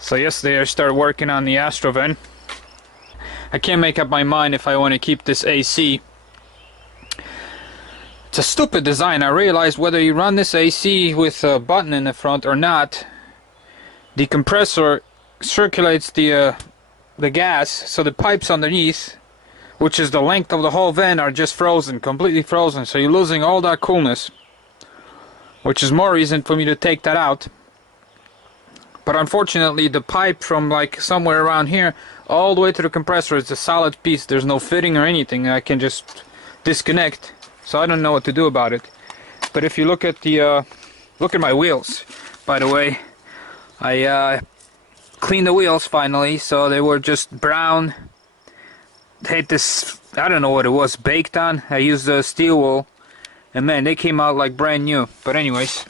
So yesterday I started working on the Astro van. I can't make up my mind if I want to keep this AC. It's a stupid design. I realized whether you run this AC with a button in the front or not, the compressor circulates the gas, so the pipes underneath, which is the length of the whole van, are just frozen, completely frozen. So you're losing all that coolness, which is more reason for me to take that out. But unfortunately the pipe from like somewhere around here all the way to the compressor is a solid piece. There's no fitting or anything. I can just disconnect. So I don't know what to do about it. But if you look at the look at my wheels, by the way, I cleaned the wheels finally. So they were just brown. They had this, I don't know what it was, baked on. I used the steel wool, and man, they came out like brand new. But anyways,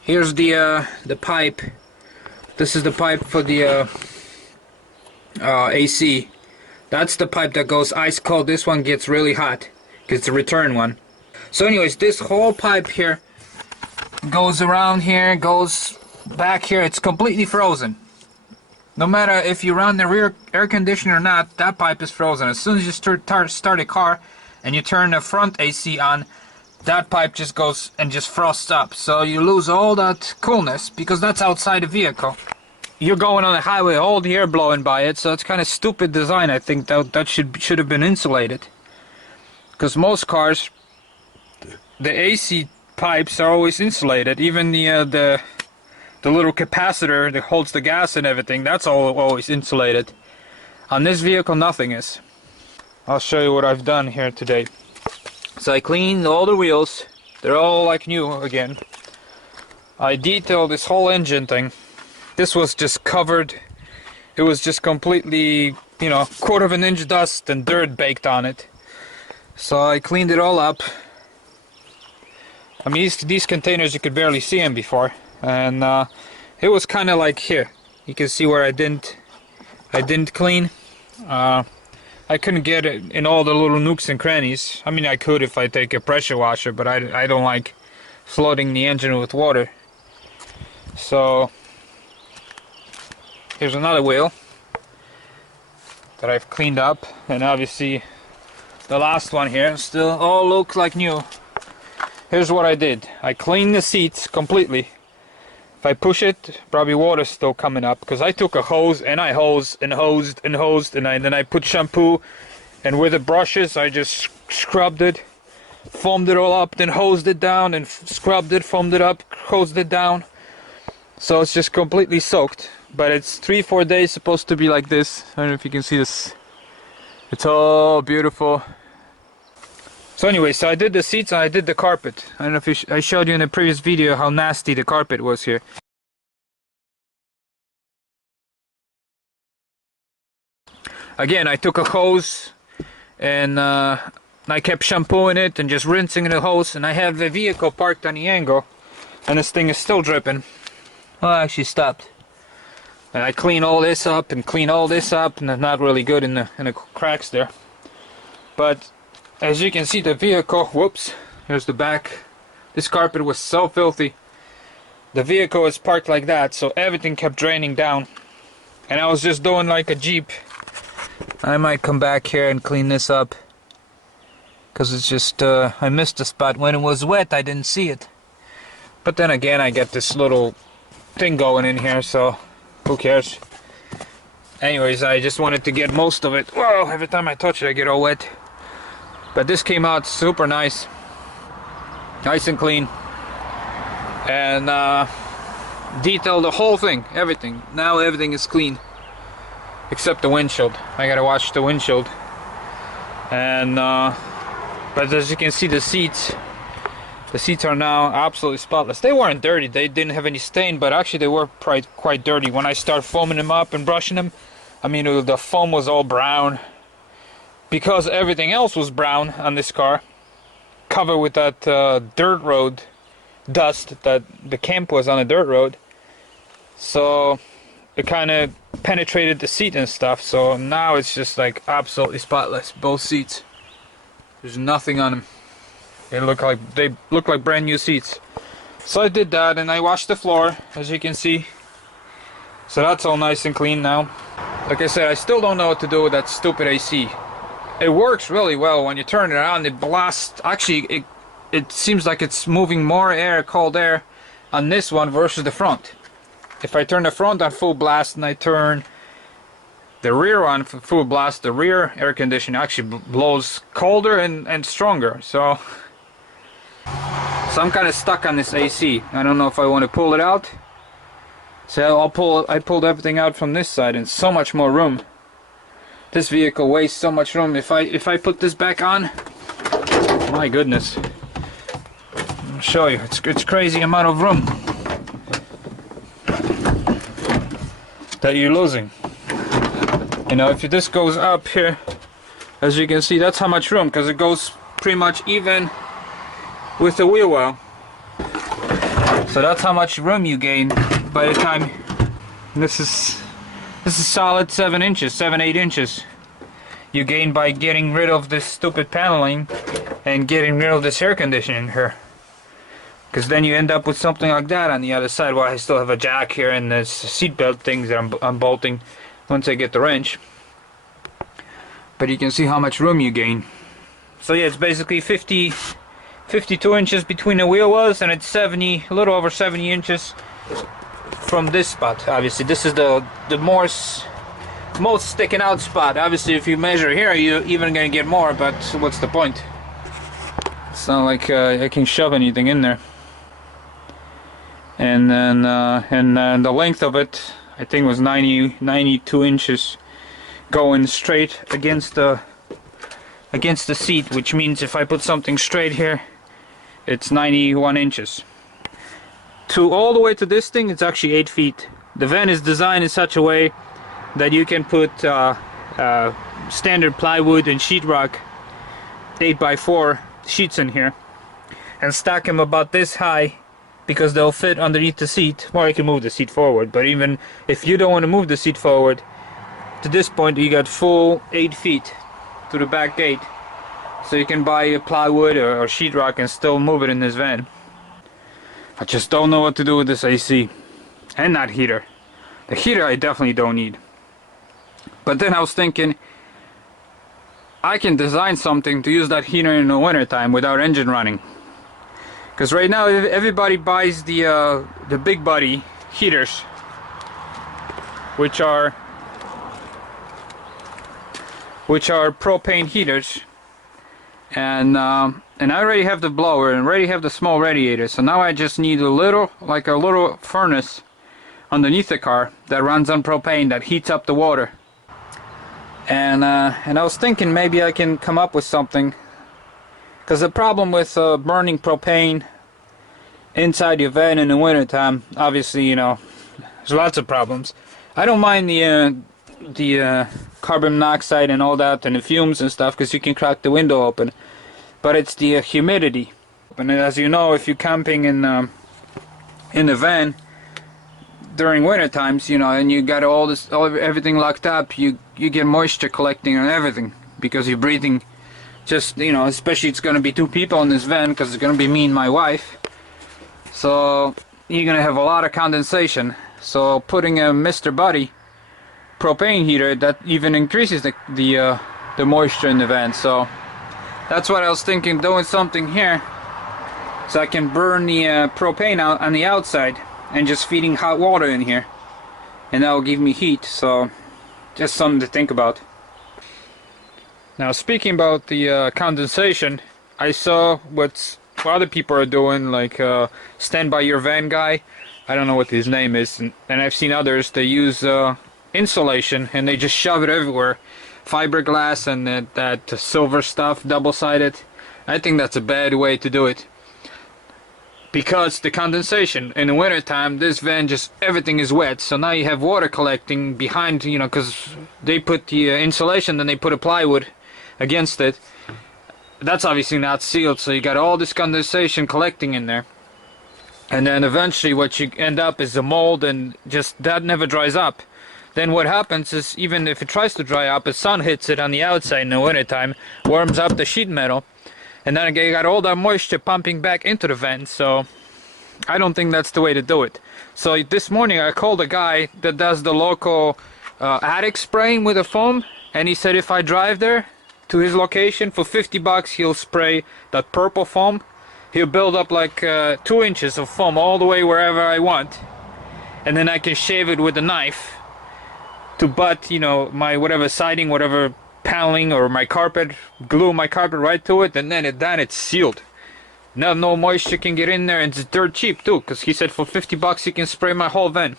here's the pipe. This is the pipe for the AC. That's the pipe that goes ice cold. This one gets really hot because it's a return one. So anyways, this whole pipe here goes around here, goes back here. It's completely frozen. No matter if you run the rear air conditioner or not, that pipe is frozen. As soon as you start a car and you turn the front AC on, that pipe just goes and just frosts up. So you lose all that coolness because that's outside the vehicle. You're going on the highway, all the air blowing by it, so it's kind of stupid design. I think that should have been insulated. Because most cars, the AC pipes are always insulated. Even the little capacitor that holds the gas and everything, that's always insulated. On this vehicle, nothing is. I'll show you what I've done here today. So I cleaned all the wheels. They're all like new again. I detailed this whole engine thing. This was just covered. It was just completely, you know, 1/4 inch dust and dirt baked on it. So I cleaned it all up. I mean, these containers, you could barely see them before. And it was kind of like here. You can see where I didn't clean. I couldn't get it in all the little nooks and crannies. I mean, I could if I take a pressure washer, but I don't like flooding the engine with water. So here's another wheel that I've cleaned up, and obviously the last one here still all looks like new. Here's what I did. I cleaned the seats completely. If I push it, probably water's still coming up, because I took a hose and I hosed and hosed and hosed, and then I put shampoo, and with the brushes I just scrubbed it, foamed it all up, then hosed it down, and scrubbed it, foamed it up, hosed it down. So it's just completely soaked. But it's 3-4 days supposed to be like this. I don't know if you can see this. It's all beautiful. So anyway, so I did the seats and I did the carpet. I don't know if I showed you in the previous video how nasty the carpet was here. Again, I took a hose and I kept shampooing it and just rinsing the hose, and I have the vehicle parked on the angle, and this thing is still dripping. Well, I actually stopped. And I clean all this up and clean all this up, and it's not really good in the cracks there. But as you can see, the vehicle, whoops, here's the back. This carpet was so filthy. The vehicle is parked like that, so everything kept draining down. And I was just doing like a Jeep. I might come back here and clean this up, because it's just, I missed the spot. When it was wet, I didn't see it. But then again, I get this little thing going in here, so who cares? Anyways, I just wanted to get most of it. Whoa, every time I touch it I get all wet. But this came out super nice. Nice and clean. And detailed the whole thing, everything. Now everything is clean. Except the windshield. I gotta wash the windshield. And but as you can see, the seats are now absolutely spotless. They weren't dirty, they didn't have any stain, but actually they were quite dirty. When I started foaming them up and brushing them, I mean, the foam was all brown, because everything else was brown on this car, covered with that dirt road dust that the camp was on a dirt road. So it kind of penetrated the seat and stuff, so now it's just like absolutely spotless, both seats. There's nothing on them. They look like brand new seats. So I did that, and I washed the floor, as you can see. So that's all nice and clean now. Like I said, I still don't know what to do with that stupid AC. It works really well. When you turn it on, it blasts. Actually, it seems like it's moving more air, cold air, on this one versus the front. If I turn the front on full blast and I turn the rear on full blast, the rear air conditioner actually blows colder and stronger. So I'm kind of stuck on this AC. I don't know if I want to pull it out. So I pulled everything out from this side, and so much more room. This vehicle wastes so much room. If I put this back on, my goodness. I'll show you. It's crazy amount of room that you're losing. You know, if this goes up here, as you can see, that's how much room, because it goes pretty much even with the wheel well. So that's how much room you gain by the time this is solid 7 inches, 7-8 inches you gain by getting rid of this stupid paneling and getting rid of this air conditioning here. Because then you end up with something like that on the other side. Well, I still have a jack here and this seat belt things that I'm bolting once I get the wrench. But you can see how much room you gain. So yeah, it's basically 52 inches between the wheel wells, and it's a little over 70 inches from this spot. Obviously this is the most sticking out spot. Obviously if you measure here, you're even gonna get more, but what's the point? It's not like I can shove anything in there. And then the length of it, I think, was 92 inches going straight against the seat, which means if I put something straight here, it's 91 inches. All the way to this thing, it's actually 8 feet. The van is designed in such a way that you can put standard plywood and sheetrock 8x4 sheets in here and stack them about this high, because they'll fit underneath the seat. Or I can move the seat forward, but even if you don't want to move the seat forward, to this point you got full 8 feet to the back gate. So you can buy a plywood or sheetrock and still move it in this van. I just don't know what to do with this AC. And that heater. The heater I definitely don't need. But then I was thinking, I can design something to use that heater in the winter time without engine running. Because right now everybody buys the big body heaters, which are propane heaters, and I already have the blower and already have the small radiator. So now I just need a little furnace underneath the car that runs on propane that heats up the water. And I was thinking maybe I can come up with something. Because the problem with burning propane inside your van in the wintertime, obviously, you know, there's lots of problems. I don't mind the carbon monoxide and all that, and the fumes and stuff, because you can crack the window open. But it's the humidity. And as you know, if you're camping in the van during winter times, you know, and you got everything locked up, you get moisture collecting on everything, because you're breathing. Just, you know, especially it's going to be 2 people in this van, because it's going to be me and my wife. So you're going to have a lot of condensation. So putting a Mr. Buddy propane heater, that even increases the moisture in the van. So that's what I was thinking, doing something here so I can burn the propane out on the outside and just feeding hot water in here, and that will give me heat. So just something to think about. Now, speaking about the condensation, I saw what other people are doing, like Stand By Your Van guy. I don't know what his name is, and I've seen others. They use insulation and they just shove it everywhere. Fiberglass and that silver stuff, double-sided. I think that's a bad way to do it, because the condensation in the winter time, this van just everything is wet. So now you have water collecting behind, you know, because they put the insulation, then they put a plywood against it. That's obviously not sealed, so you got all this condensation collecting in there, and then eventually what you end up is a mold, and just that never dries up. Then what happens is, even if it tries to dry up, the sun hits it on the outside in the wintertime, warms up the sheet metal, and then you got all that moisture pumping back into the vent. So I don't think that's the way to do it. So this morning I called a guy that does the local attic spraying with a foam, and he said if I drive there to his location for 50 bucks, he'll spray that purple foam. He'll build up like 2 inches of foam all the way wherever I want, and then I can shave it with a knife to butt, you know, my whatever siding, whatever paneling, or my carpet, glue my carpet right to it, and then it's sealed. Now no moisture can get in there, and it's dirt cheap too, because he said for 50 bucks he can spray my whole van.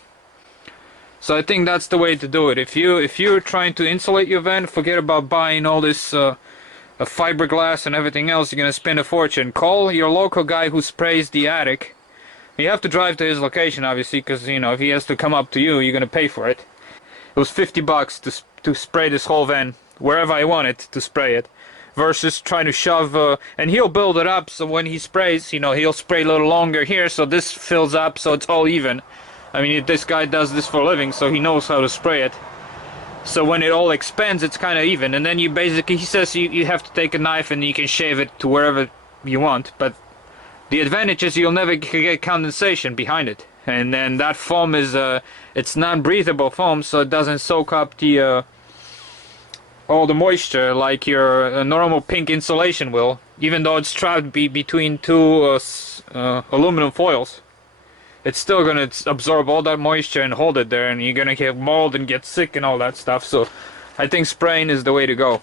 So I think that's the way to do it. If you're trying to insulate your van, forget about buying all this fiberglass and everything else. You're gonna spend a fortune. Call your local guy who sprays the attic. You have to drive to his location, obviously, because you know if he has to come up to you, you're gonna pay for it. It was 50 bucks to spray this whole van wherever I wanted to spray it, versus trying to shove. And he'll build it up so when he sprays, you know, he'll spray a little longer here, so this fills up, so it's all even. I mean, this guy does this for a living, so he knows how to spray it. So when it all expands, it's kind of even. And then you basically, he says you have to take a knife and you can shave it to wherever you want. But the advantage is you'll never get condensation behind it. And then that foam is, it's non-breathable foam, so it doesn't soak up the all the moisture like your normal pink insulation will, even though it's trapped between two aluminum foils. It's still gonna absorb all that moisture and hold it there, and you're gonna get mold and get sick and all that stuff. So I think spraying is the way to go.